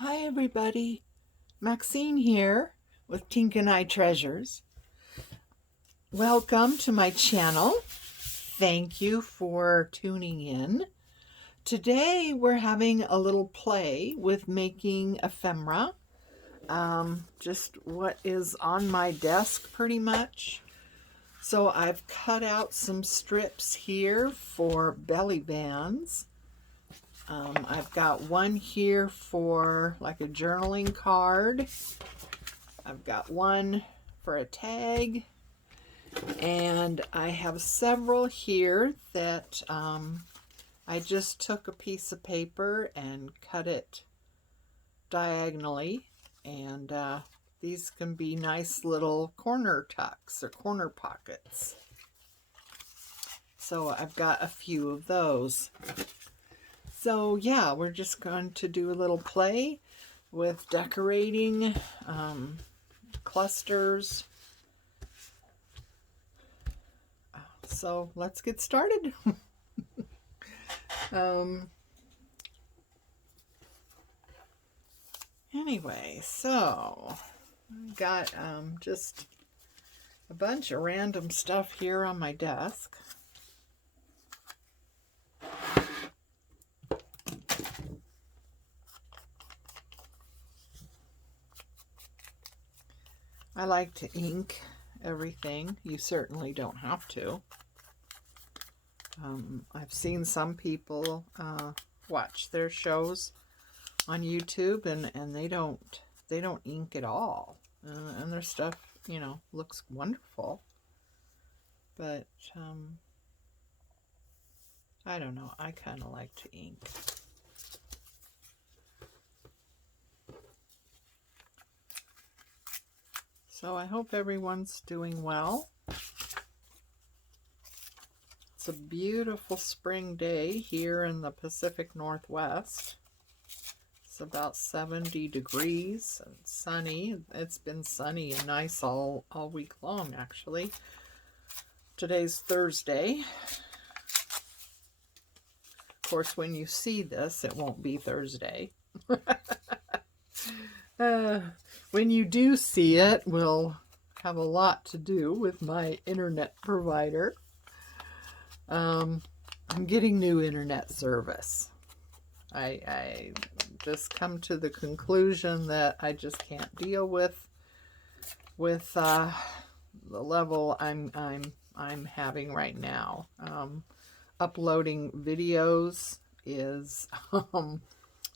Hi everybody, Maxine here with Tink and I Treasures. Welcome to my channel. Thank you for tuning in. Today we're having a little play with making ephemera. Just what is on my desk pretty much. So I've cut out some strips here for belly bands. I've got one here for like a journaling card. I've got one for a tag. And I have several here that I just took a piece of paper and cut it diagonally. And these can be nice little corner tucks or corner pockets. So I've got a few of those. So yeah, we're just going to do a little play with decorating clusters. So let's get started. Anyway, so I've got just a bunch of random stuff here on my desk. I like to ink everything. You certainly don't have to. I've seen some people watch their shows on YouTube and they don't ink at all, and their stuff, you know, looks wonderful. But I don't know. I kind of like to ink. So I hope everyone's doing well. It's a beautiful spring day here in the Pacific Northwest. It's about 70 degrees and sunny. It's been sunny and nice all week long, actually. Today's Thursday. Of course, when you see this, it won't be Thursday. When you do see it, will have a lot to do with my internet provider. I'm getting new internet service. I just come to the conclusion that I just can't deal with the level I'm having right now. Uploading videos is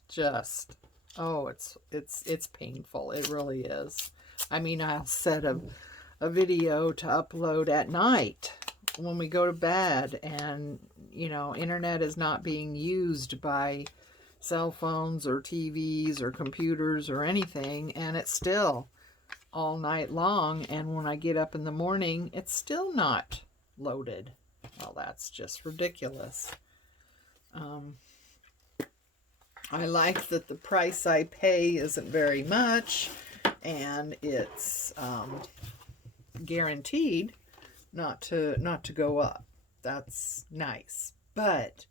just, oh, it's painful. It really is. I mean, I'll set a video to upload at night when we go to bed, and you know, internet is not being used by cell phones or TVs or computers or anything, and it's still all night long, and when I get up in the morning, it's still not loaded. Well, that's just ridiculous. I like that the price I pay isn't very much, and it's guaranteed not to go up. That's nice. But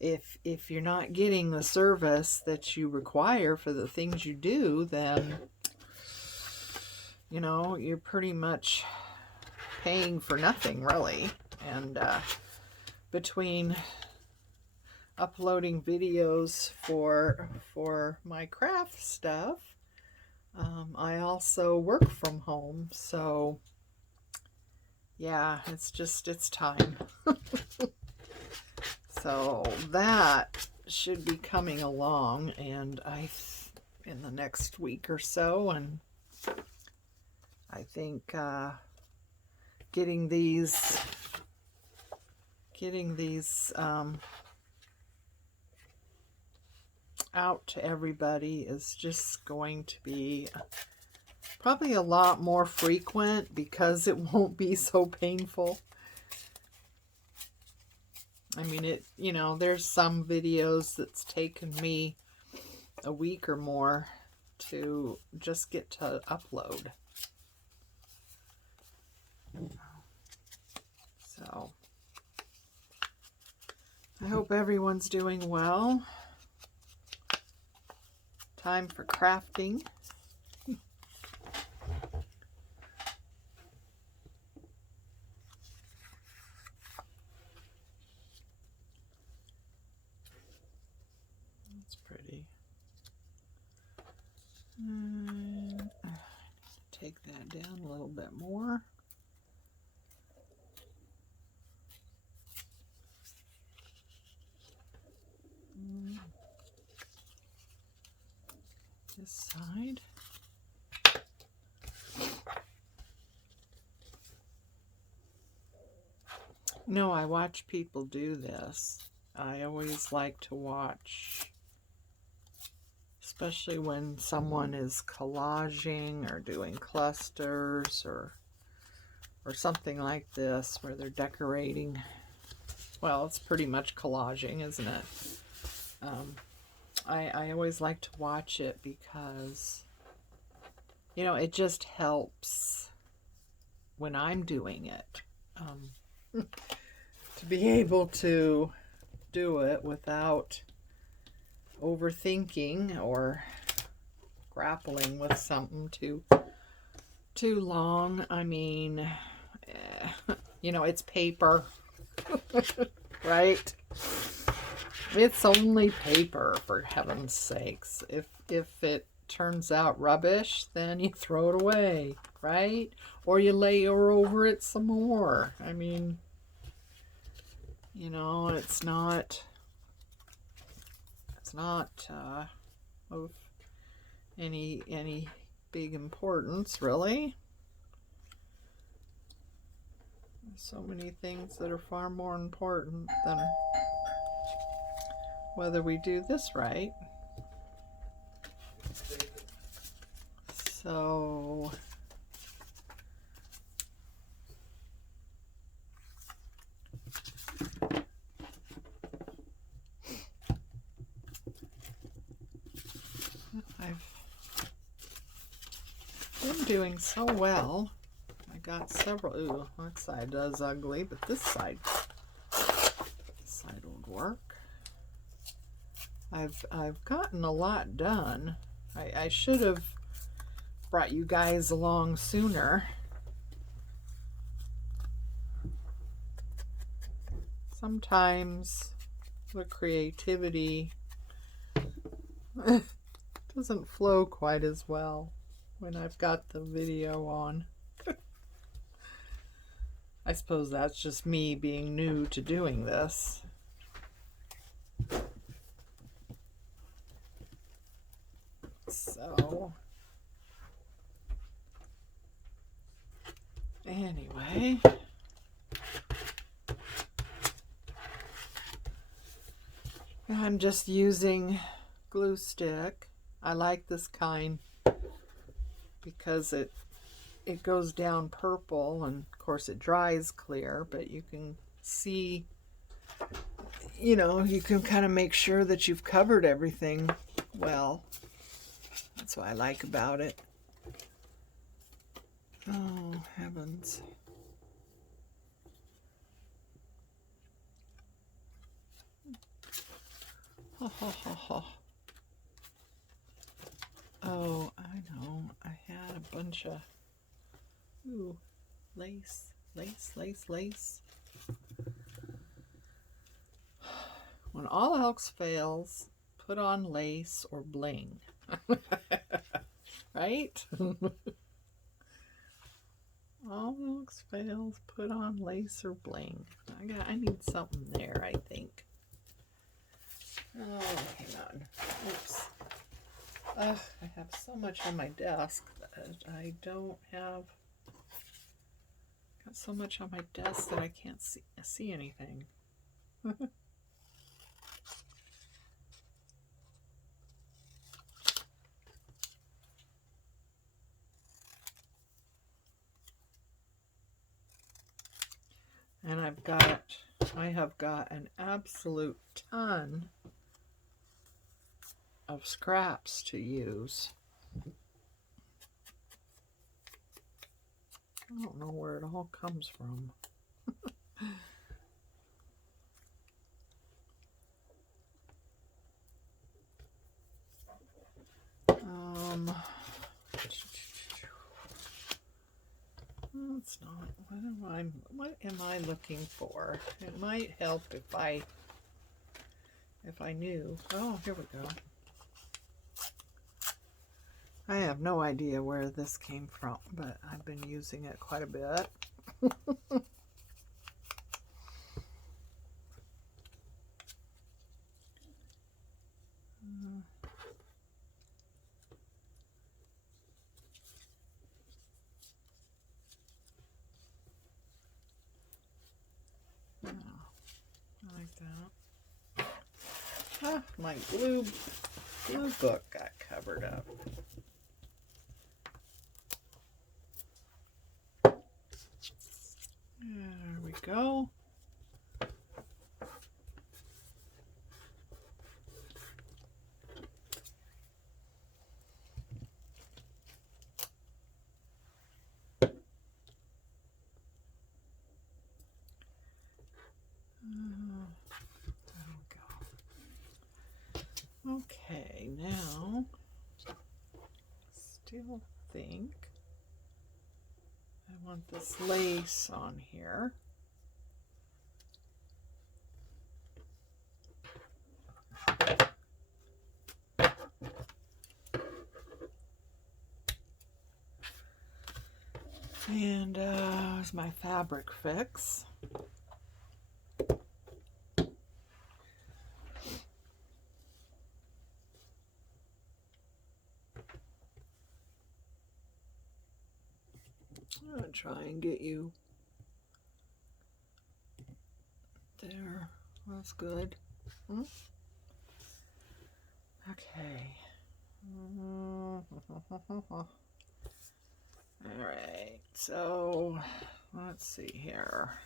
if you're not getting the service that you require for the things you do, then you know, you're pretty much paying for nothing, really. And between uploading videos for my craft stuff, I also work from home, so yeah, it's time. So that should be coming along, and in the next week or so, and I think getting these out to everybody is just going to be probably a lot more frequent, because it won't be so painful. I mean, you know, there's some videos that's taken me a week or more to just get to upload. So I hope everyone's doing well. time for crafting. That's pretty. Take that down a little bit more. This side. No, I watch people do this. I always like to watch, especially when someone is collaging or doing clusters or something like this where they're decorating. Well, it's pretty much collaging, isn't it? I always like to watch it because, you know, it just helps when I'm doing it to be able to do it without overthinking or grappling with something too long. I mean, you know, it's paper, right? It's only paper, for heaven's sakes. If it turns out rubbish, then you throw it away, right? Or you layer over it some more. I mean, you know, it's not of any big importance, really. There's so many things that are far more important than whether we do this right. So I've been doing so well. I got several. Ooh, that side does ugly, but this side would work. I've gotten a lot done. I should have brought you guys along sooner. Sometimes the creativity doesn't flow quite as well when I've got the video on. I suppose that's just me being new to doing this. So, anyway, I'm just using glue stick. I like this kind because it goes down purple, and of course it dries clear, but you can see, you know, you can kind of make sure that you've covered everything well. That's what I like about it. Oh, heavens. Ho, ho, ho, ho. Oh, I know. I had a bunch of lace. When all else fails, put on lace or bling. Right? All else fails, put on lace or bling. I need something there, I think. Oh, hang on. Oops. I have so much on my desk that I don't have. Got so much on my desk that I can't see anything. And I have got an absolute ton of scraps to use. I don't know where it all comes from. It's not. What am I looking for? It might help if I knew. Oh, here we go. I have no idea where this came from, but I've been using it quite a bit. Like that. Ah, my blue book got covered up. There we go. Okay, now still think I want this lace on here. And here's my fabric fix. I'm going to try and get you there. That's good. Okay. All right. So let's see here.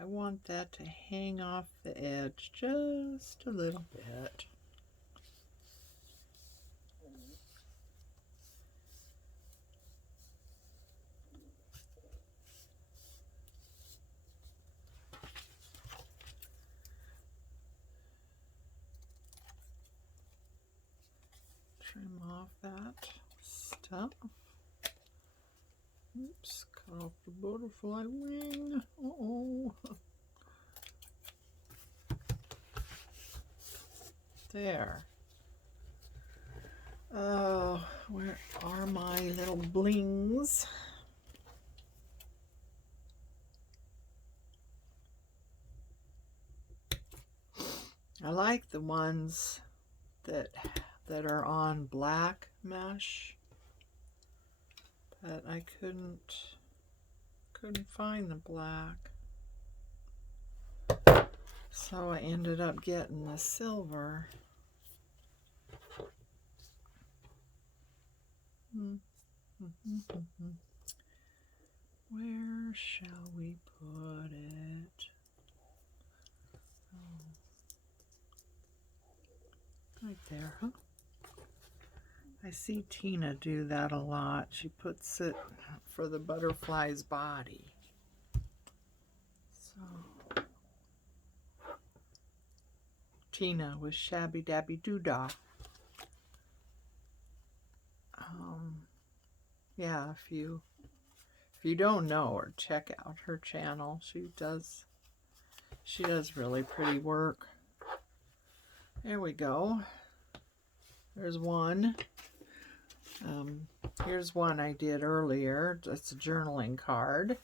I want that to hang off the edge just a little bit. Trim off that stuff. Oops, cut off the butterfly wing. Uh-oh. There. Oh, where are my little blings? I like the ones that are on black mesh, but I couldn't find the black, so I ended up getting the silver. Where shall we put it? Oh. Right there, huh? I see Tina do that a lot. She puts it for the butterfly's body. So, Tina with Shabby Dabby Doodah. Yeah, if you don't know her, check out her channel. She does really pretty work. There we go. There's one. Here's one I did earlier. It's a journaling card.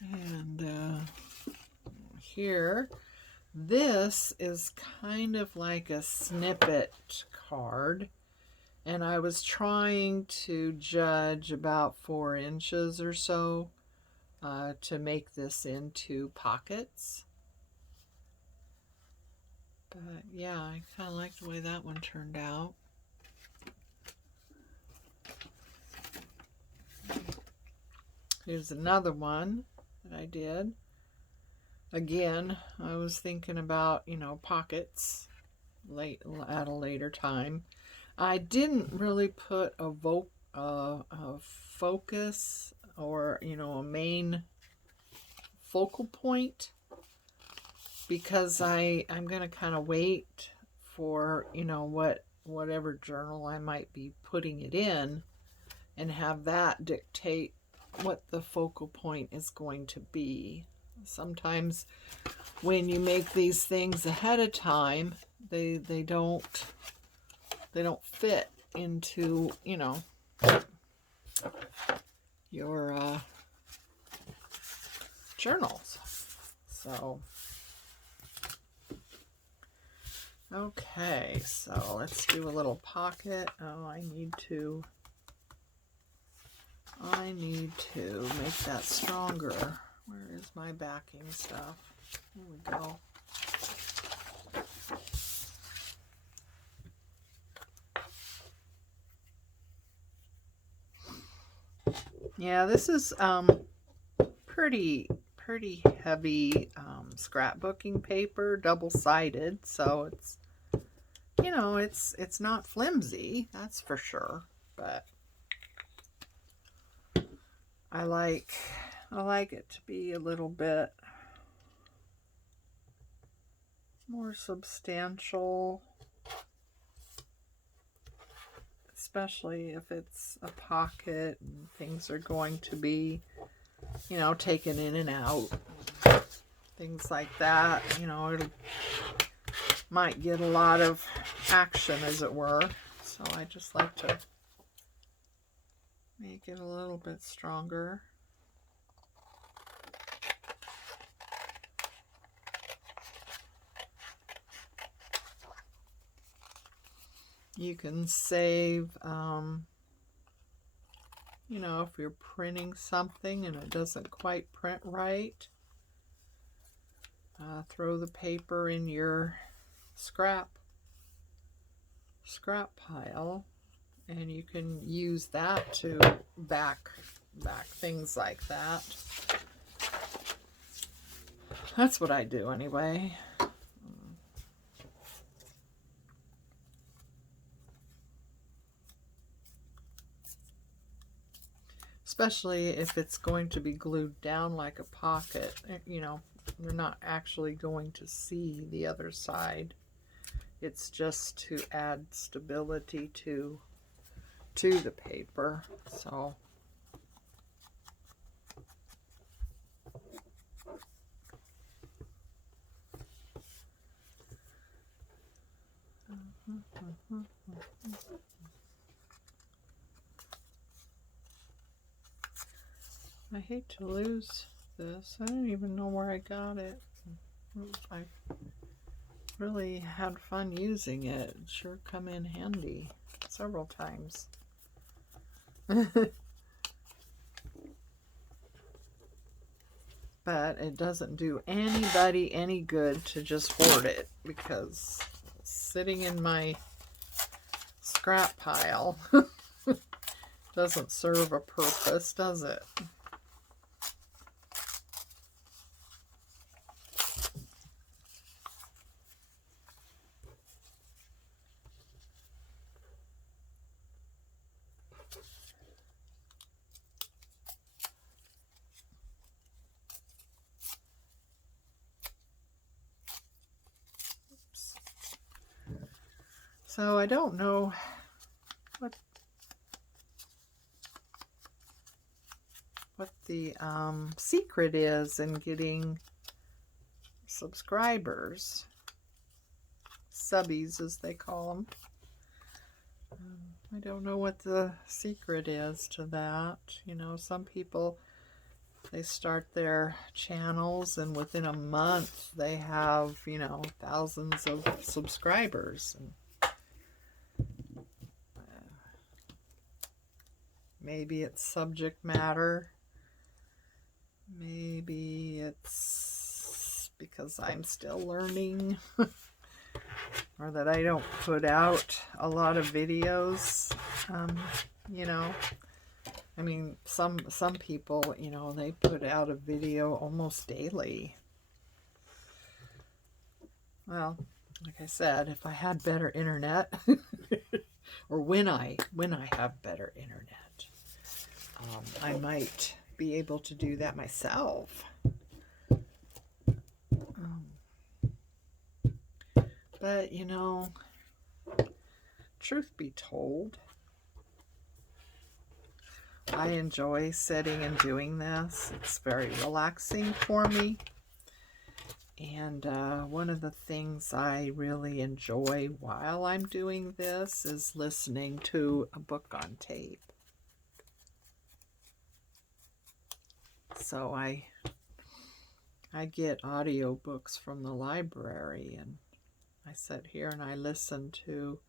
And here, this is kind of like a snippet card. And I was trying to judge about 4 inches or so to make this into pockets. But yeah, I kind of like the way that one turned out. Here's another one that I did. Again, I was thinking about, you know, pockets at a later time. I didn't really put a focus or, you know, a main focal point, because I'm going to kind of wait for, you know, whatever journal I might be putting it in, and have that dictate what the focal point is going to be. Sometimes when you make these things ahead of time, they don't fit into, you know, your journals. So okay, so let's do a little pocket. Oh, I need to make that stronger. Where is my backing stuff? Here we go. Yeah, this is pretty heavy scrapbooking paper, double-sided, so it's, you know, it's not flimsy, that's for sure, but I like it to be a little bit more substantial, especially if it's a pocket and things are going to be, you know, taken in and out, things like that. You know, it might get a lot of action, as it were, so I just like to make it a little bit stronger. You can save, you know, if you're printing something and it doesn't quite print right, throw the paper in your scrap pile, and you can use that to back things like that. That's what I do anyway. Especially if it's going to be glued down like a pocket, you know, you're not actually going to see the other side. It's just to add stability to the paper. So I hate to lose this. I don't even know where I got it. I really had fun using it. It sure come in handy several times. But it doesn't do anybody any good to just hoard it, because sitting in my scrap pile doesn't serve a purpose, does it? So I don't know what the secret is in getting subscribers, subbies as they call them. I don't know what the secret is to that. You know, some people, they start their channels and within a month they have, you know, thousands of subscribers. And maybe it's subject matter. Maybe it's because I'm still learning. Or that I don't put out a lot of videos, you know. I mean, some people, you know, they put out a video almost daily. Well, like I said, if I had better internet, or when I have better internet, I might be able to do that myself. But, you know, truth be told, I enjoy sitting and doing this. It's very relaxing for me. And one of the things I really enjoy while I'm doing this is listening to a book on tape. So I get audiobooks from the library, and I sit here and I listen to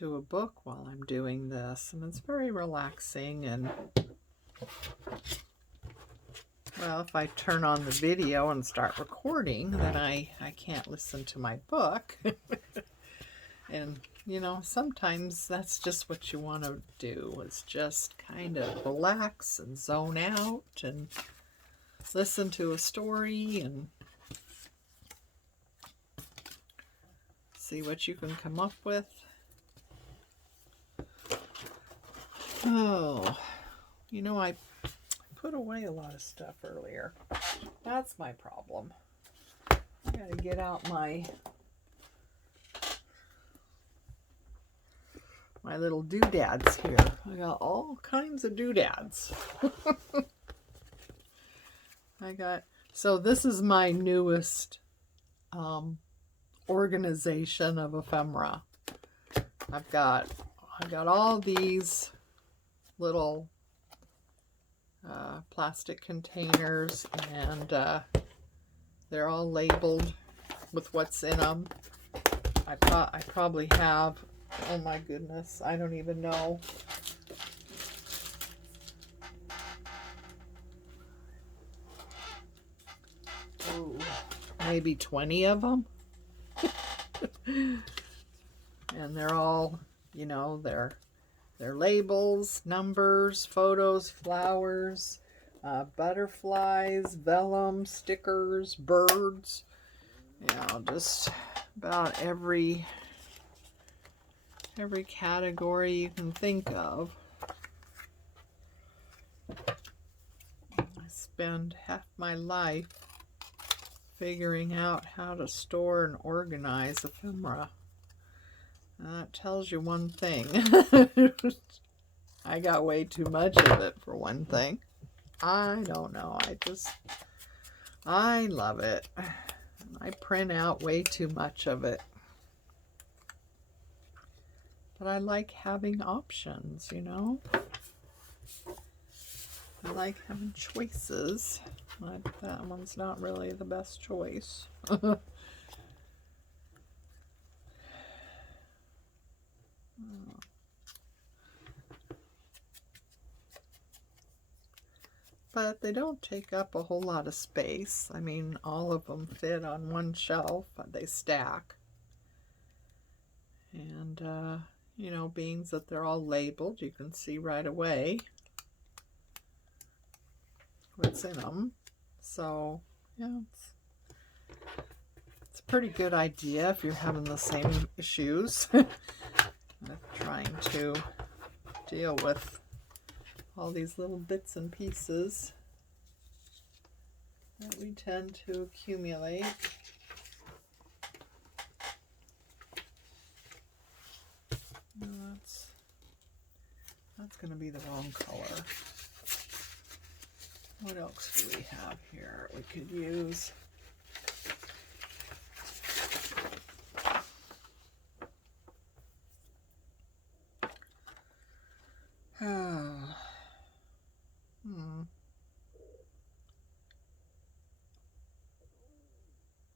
a book while I'm doing this, and it's very relaxing. And well, if I turn on the video and start recording, then I can't listen to my book. And, you know, sometimes that's just what you want to do, is just kind of relax and zone out and listen to a story and see what you can come up with. Oh, you know, I put away a lot of stuff earlier. That's my problem. I gotta get out my little doodads here. I got all kinds of doodads. So this is my newest organization of ephemera. I've got all these little plastic containers, and they're all labeled with what's in them. I probably have, oh my goodness, I don't even know. Ooh, maybe 20 of them. And they're all, you know, they're labels, numbers, photos, flowers, butterflies, vellum, stickers, birds, you know, just about every category you can think of. I spend half my life figuring out how to store and organize ephemera. That tells you one thing. I got way too much of it, for one thing. I don't know. I love it. I print out way too much of it. But I like having options, you know? I like having choices. But that one's not really the best choice. But they don't take up a whole lot of space. I mean, all of them fit on one shelf. They stack. And, you know, being that they're all labeled, you can see right away what's in them. So, yeah, it's a pretty good idea if you're having the same issues with trying to deal with all these little bits and pieces that we tend to accumulate. No, that's going to be the wrong color. What else do we have here we could use?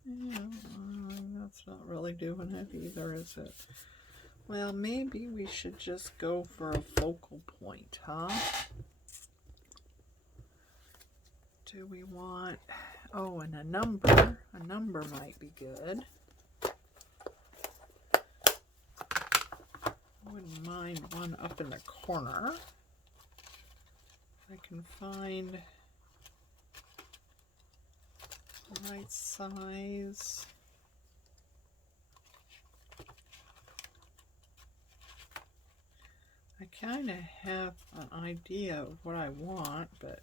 Yeah, that's not really doing it either, is it? Well, maybe we should just go for a focal point, huh? Do we want, oh, and a number. A number might be good. Wouldn't mind one up in the corner. I can find the right size. I kind of have an idea of what I want, but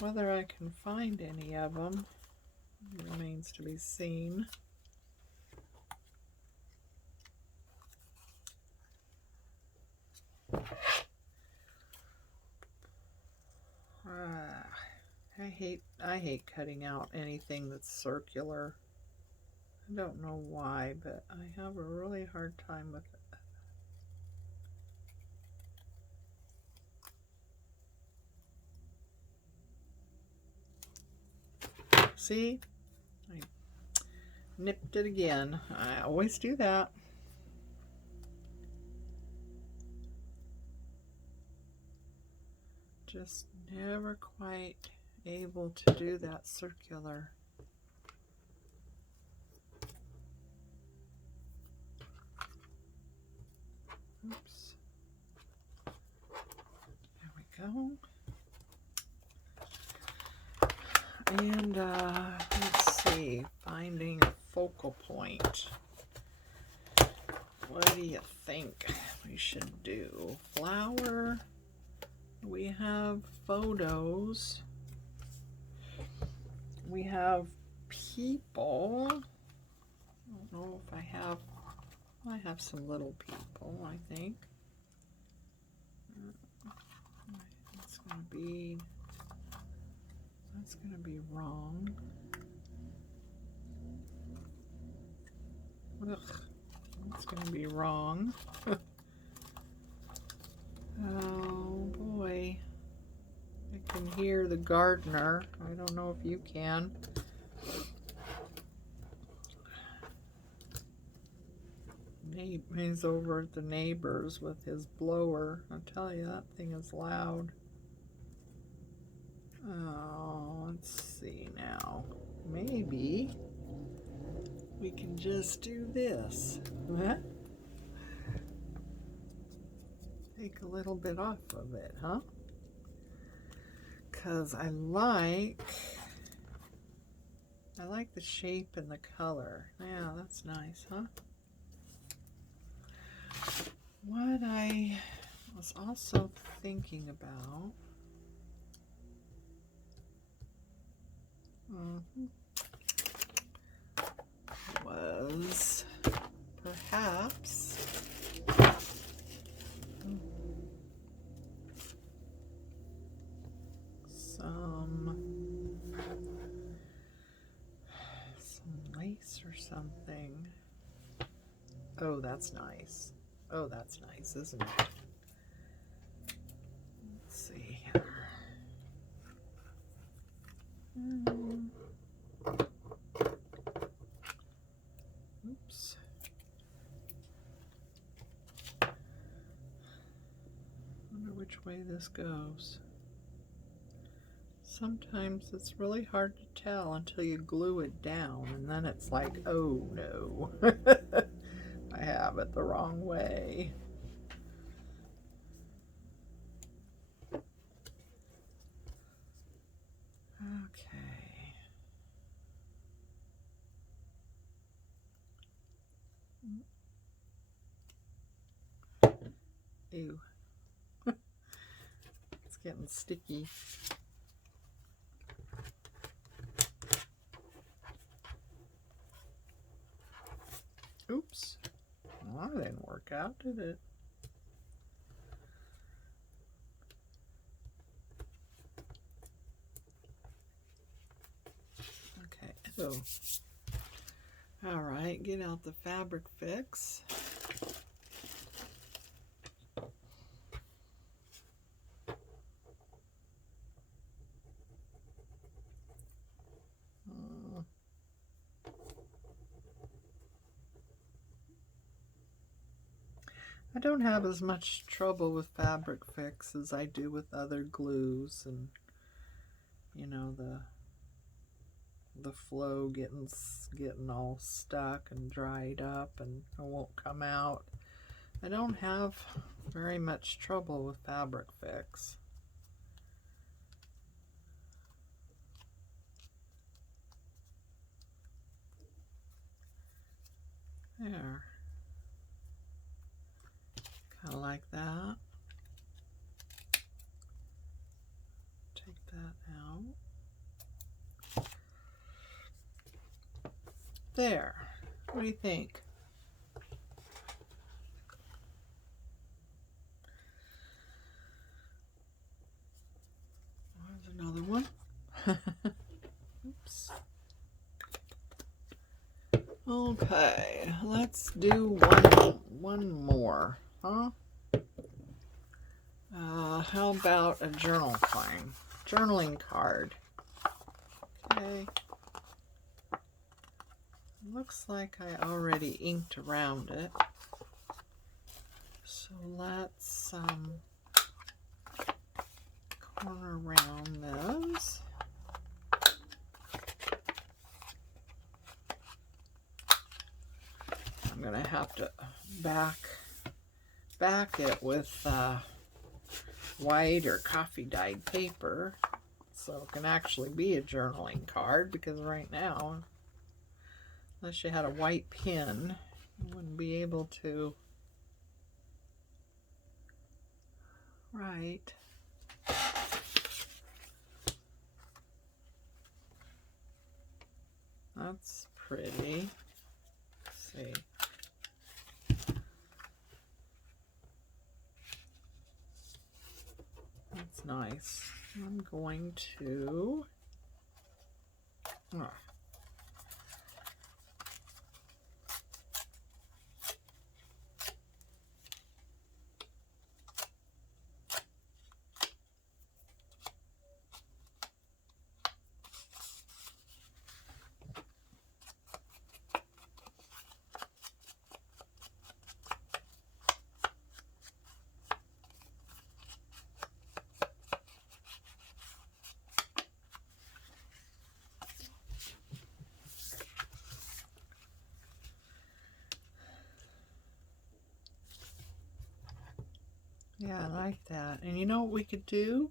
whether I can find any of them remains to be seen. I hate cutting out anything that's circular. I don't know why, but I have a really hard time with it. See? I nipped it again. I always do that. Just never quite able to do that circular. Oops. There we go. And let's see, finding a focal point. What do you think we should do? Flower. We have photos. We have people. I don't know if I have some little people, I think. That's gonna be wrong. Ugh, that's gonna be wrong. Oh boy. I can hear the gardener. I don't know if you can. He's over at the neighbor's with his blower. I'll tell you, that thing is loud. Oh, let's see now. Maybe we can just do this. Take a little bit off of it, huh? Because I like the shape and the color. Yeah, that's nice, huh? What I was also thinking about was perhaps some lace or something. Oh, that's nice. Oh, that's nice, isn't it? Let's see here. Oops. Wonder which way this goes. Sometimes it's really hard to tell until you glue it down, and then it's like, oh no, I have it the wrong way. Okay. Ew. It's getting sticky. Oops. Well, that didn't work out, did it? Okay. So, all right, get out the fabric fix. I don't have as much trouble with fabric fix as I do with other glues, and you know, the flow getting all stuck and dried up and it won't come out. I don't have very much trouble with Fabric Fix. There. Kind of like that. Take that out. There. What do you think? There's another one. Oops. Okay, let's do one more, huh? How about a journaling card? Okay. Looks like I already inked around it. So let's corner around those. I'm gonna have to back it with white or coffee dyed paper so it can actually be a journaling card, because right now, unless you had a white pen, you wouldn't be able to write. That's pretty. Let's see. That's nice. I'm going to yeah, I like that. And you know what we could do?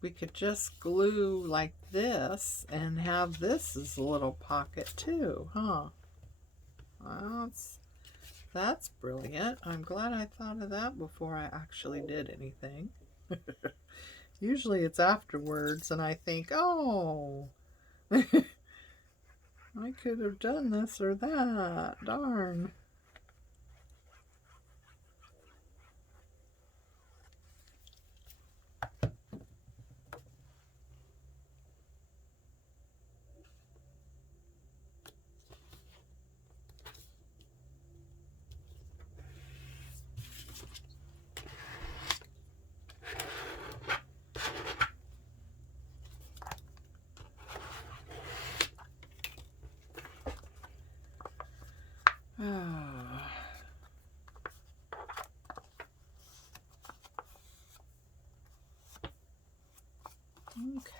We could just glue like this and have this as a little pocket too, huh? That's brilliant. I'm glad I thought of that before I actually did anything. Usually it's afterwards and I think, oh, I could have done this or that. Darn.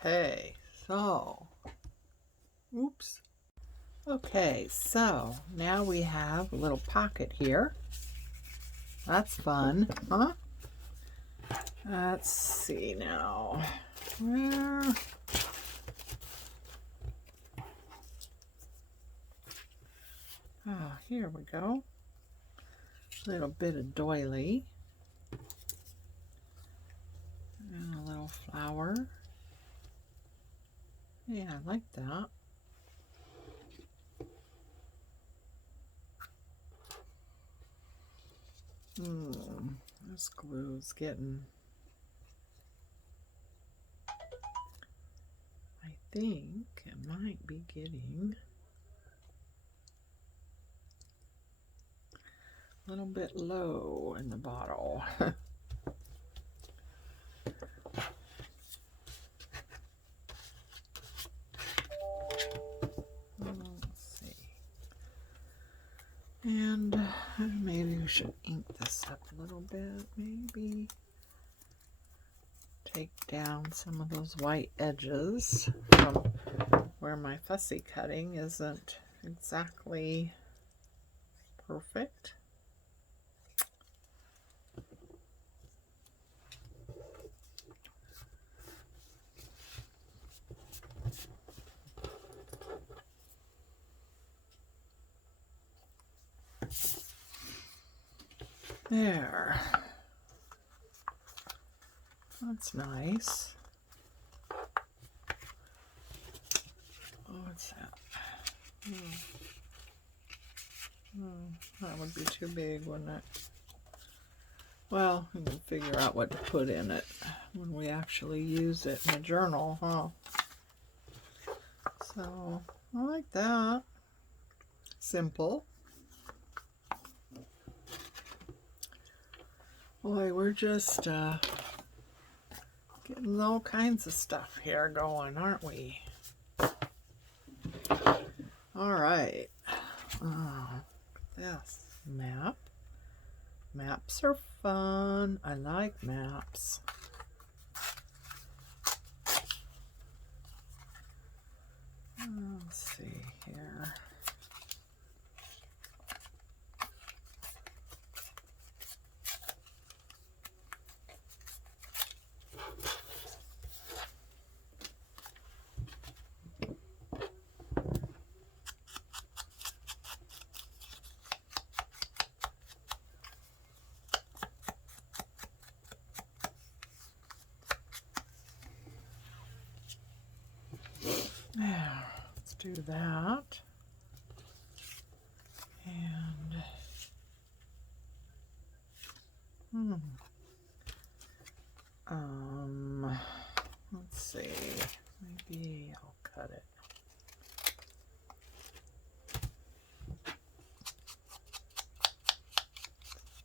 Okay, so, oops. Okay, so now we have a little pocket here. That's fun, huh? Let's see now. Where? Oh, here we go. A little bit of doily. And a little flower. Yeah, I like that. This glue's getting... I think it might be getting a little bit low in the bottle. Let's see. And maybe we should ink this up a little bit. Maybe take down some of those white edges from where my fussy cutting isn't exactly perfect. There. That's nice. Oh, what's that? That would be too big, wouldn't it? Well, we can figure out what to put in it when we actually use it in a journal, huh? So, I like that. Simple. Boy, we're just getting all kinds of stuff here going, aren't we? All right. This map. Maps are fun. I like maps. Let's see here. Now, let's do that. And let's see. Maybe I'll cut it.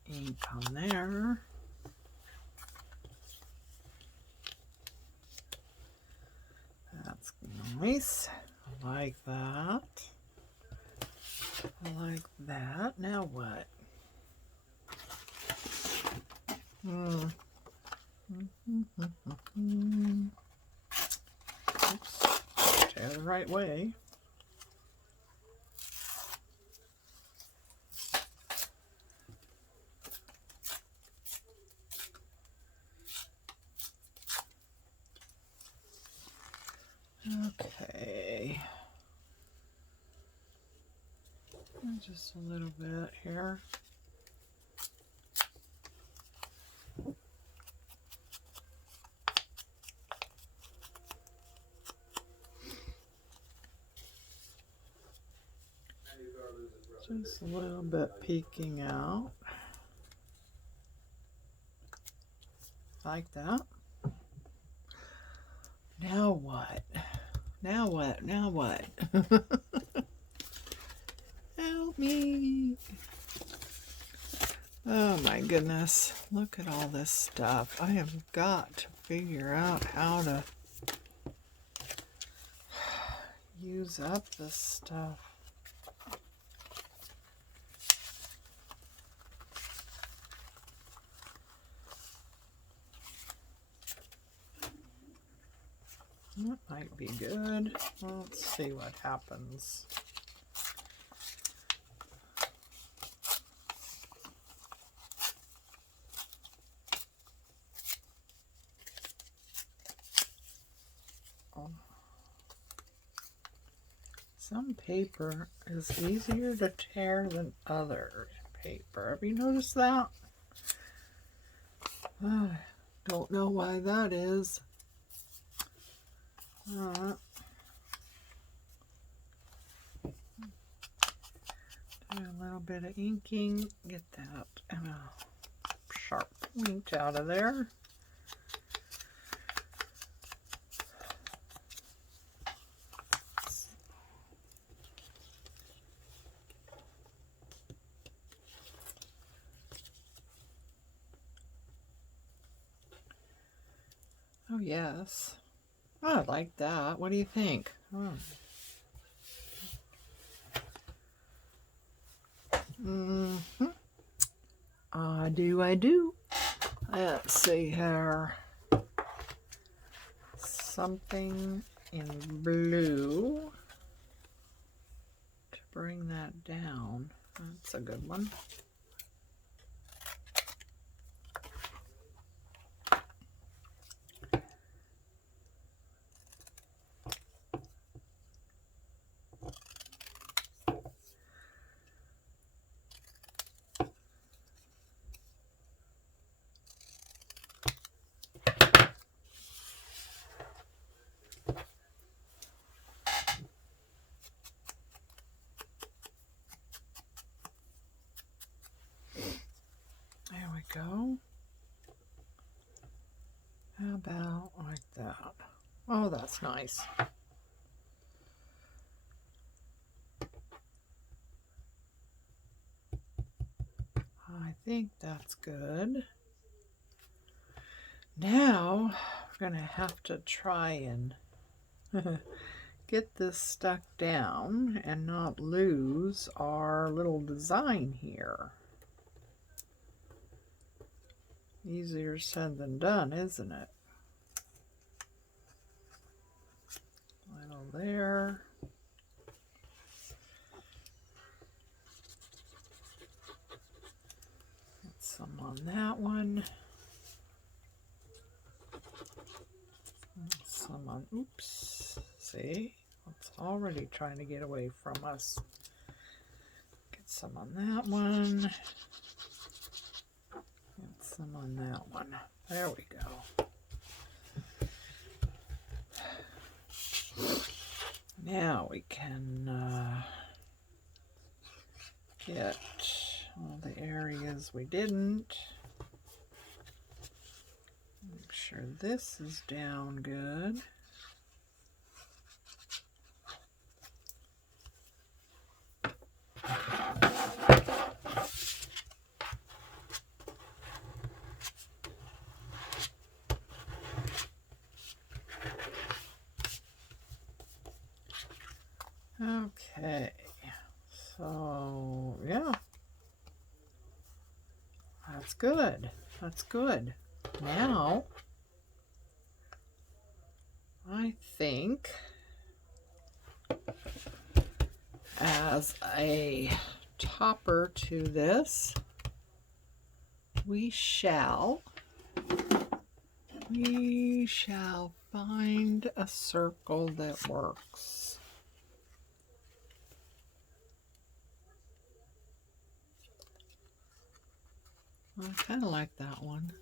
Ink on there. That's nice. I like that. I like that. Now what? Oops. Tear the right way. Okay. Just a little bit here. Just a little bit peeking out. Like that. Now what? Now what? Now what? Help me. Oh my goodness. Look at all this stuff. I have got to figure out how to use up this stuff. That might be good. Well, let's see what happens. Some paper is easier to tear than other paper. Have you noticed that? I don't know why that is. Do a little bit of inking, get that sharp point out of there. Oh yes. Oh, I like that. What do you think? I do. Let's see here. Something in blue to bring that down. That's a good one. go. How about like that? Oh, that's nice. I think that's good. Now, we're going to have to try and get this stuck down and not lose our little design here. Easier said than done, isn't it? Little there. Get some on that one. Some on, oops, see? It's already trying to get away from us. Get some on that one. Get some on that one. There we go. Now we can get all the areas we didn't. Make sure this is down good. Okay, so yeah, that's good. That's good. Now, I think as a topper to this, we shall find a circle that works. I kind of like that one.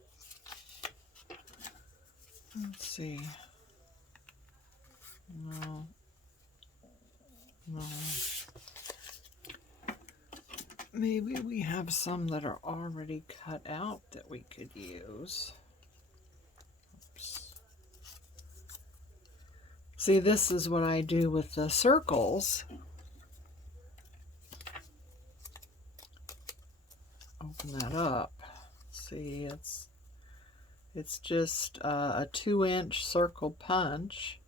Let's see. No. Maybe we have some that are already cut out that we could use. Oops. See, this is what I do with the circles. Open that up. See, it's just a 2-inch circle punch,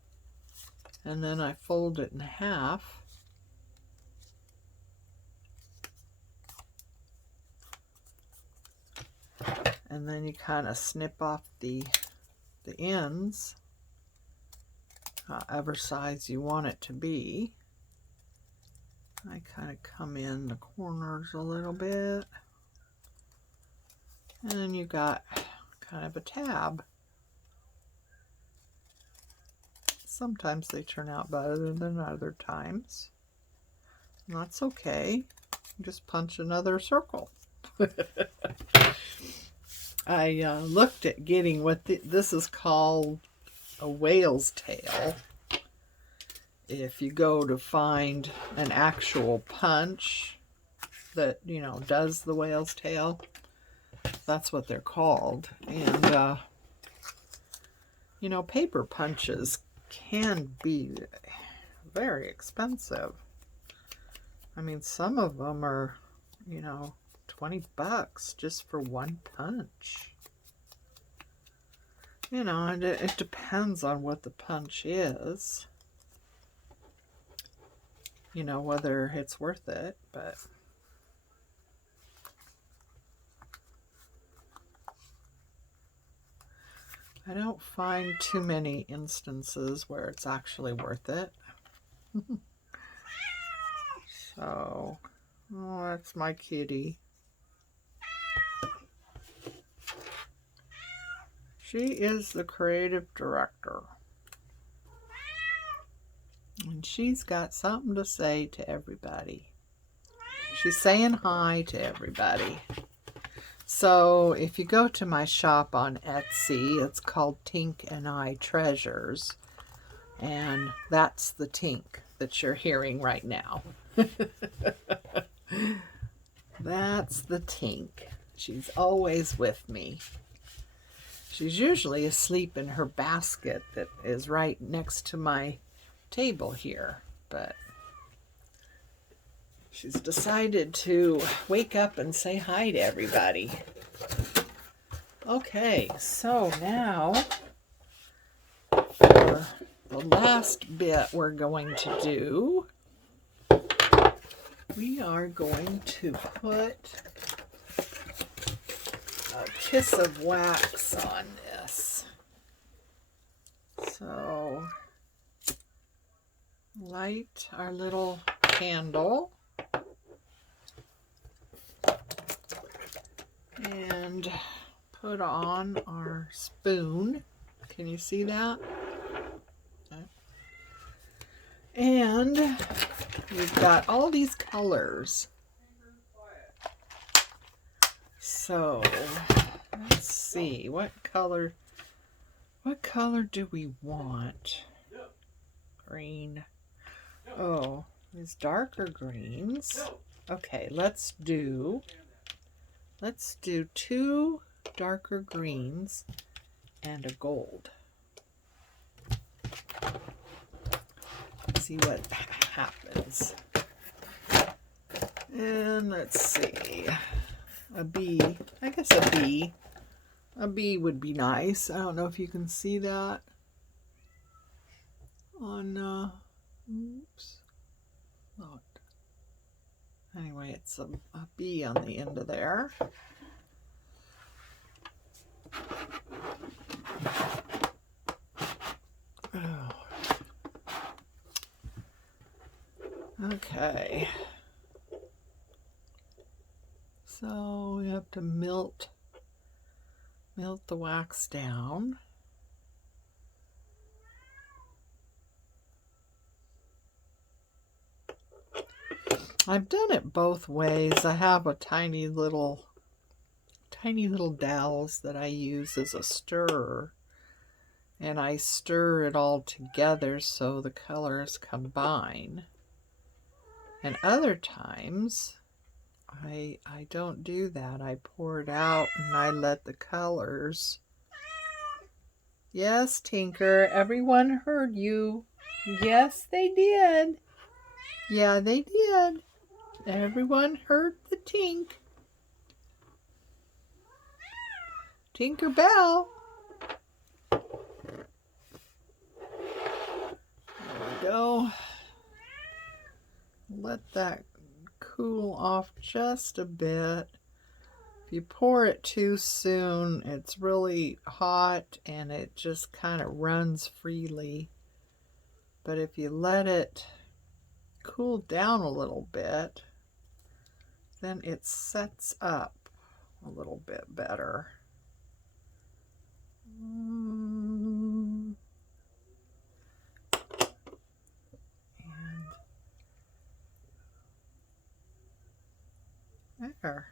and then I fold it in half. And then you kind of snip off the ends, however size you want it to be. I kind of come in the corners a little bit. And then you got kind of a tab. Sometimes they turn out better than other times. And that's okay. Just punch another circle. I looked at getting what this is called a whale's tail. If you go to find an actual punch that, you know, does the whale's tail, that's what they're called. And, you know, paper punches can be very expensive. I mean, some of them are, you know, $20 just for one punch. You know, and it depends on what the punch is. You know, whether it's worth it, but I don't find too many instances where it's actually worth it. So, oh, that's my kitty. She is the creative director. And she's got something to say to everybody. She's saying hi to everybody. So if you go to my shop on Etsy, it's called Tinkanditreasures. And that's the Tink that you're hearing right now. That's the Tink. She's always with me. She's usually asleep in her basket that is right next to my table here, but she's decided to wake up and say hi to everybody. Okay, so now for the last bit we're going to do, we are going to put a kiss of wax on this. So light our little candle and put on our spoon. Can you see that? Okay. And we've got all these colors. So let's see, what color do we want? Green. Oh, these darker greens. Okay, let's do 2 darker greens and a gold. Let's see what happens. And let's see. A B. I guess a B. A B would be nice. I don't know if you can see that on oops. Not. Anyway, it's a B on the end of there. Oh. Okay. So we have to melt the wax down. I've done it both ways. I have a tiny little dowels that I use as a stirrer, and I stir it all together so the colors combine. And other times I don't do that. I pour it out and I let the colors. Yes, Tinker, everyone heard you. Yes, they did. Yeah, they did. Everyone heard the Tink. Tinker Bell. There we go. Let that cool off just a bit. If you pour it too soon, it's really hot and it just kind of runs freely. But if you let it cool down a little bit, then it sets up a little bit better. And there.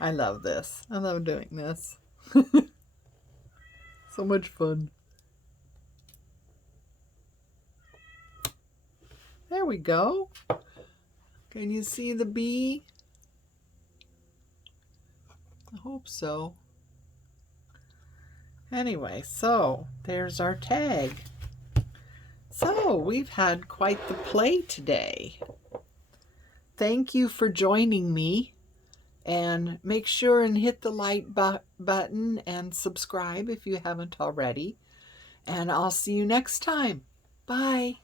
I love this. I love doing this. So much fun. There we go. Can you see the bee? I hope so. Anyway, so there's our tag. So we've had quite the play today. Thank you for joining me, and make sure and hit the like button and subscribe if you haven't already. And I'll see you next time. Bye.